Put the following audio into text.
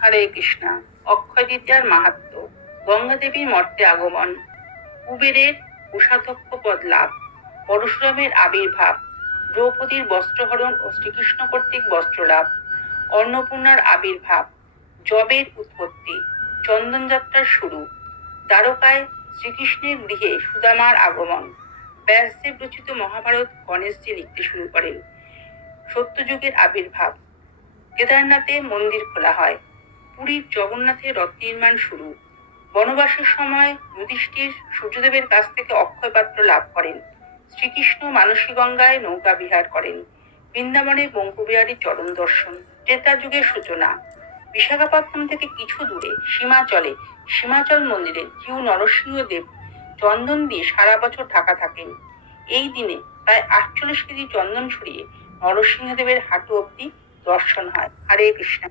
হরে কৃষ্ণা। অক্ষয় তৃতীয়ার মাহাত্ম্য। গঙ্গা দেবীর মর্তে আগমন, কুবেরের কোষাধ্যক্ষ পদ লাভ, পরশুরামের আবির্ভাব, দ্রৌপদীর বস্ত্রহরণ ও শ্রীকৃষ্ণ কর্তৃক বস্ত্র লাভ, অন্নপূর্ণার আবির্ভাব, যবের উৎপত্তি, চন্দন যাত্রার শুরু, দ্বারকায় শ্রীকৃষ্ণের গৃহে সুদামার আগমন, ব্যাসদেব রচিত মহাভারত গণেশজি লিখতে শুরু করেন, সত্যযুগের আবির্ভাব, কেদারনাথে মন্দির খোলা হয়, পুরীর জগন্নাথের রথ নির্মাণ শুরু, বনবাসের সময় যুধিষ্ঠির সূর্যদেবের কাছ থেকে অক্ষয় পাত্র লাভ করেন, শ্রীকৃষ্ণ মানসী গঙ্গায় নৌকা বিহার করেন, বৃন্দাবনে বঙ্কুবিহারী চরণ দর্শন, ত্রেতা যুগের সূচনা, বিশাখাপত্তনম থেকে কিছু দূরে সীমাচল মন্দিরে জিউ নরসিংহদেব চন্দন দিয়ে সারা বছর ঢাকা থাকেন। এই দিনে প্রায় 48 কেজি চন্দন ছড়িয়ে নরসিংহদেবের হাঁটু অব্দি দর্শন হয়। হরে কৃষ্ণ।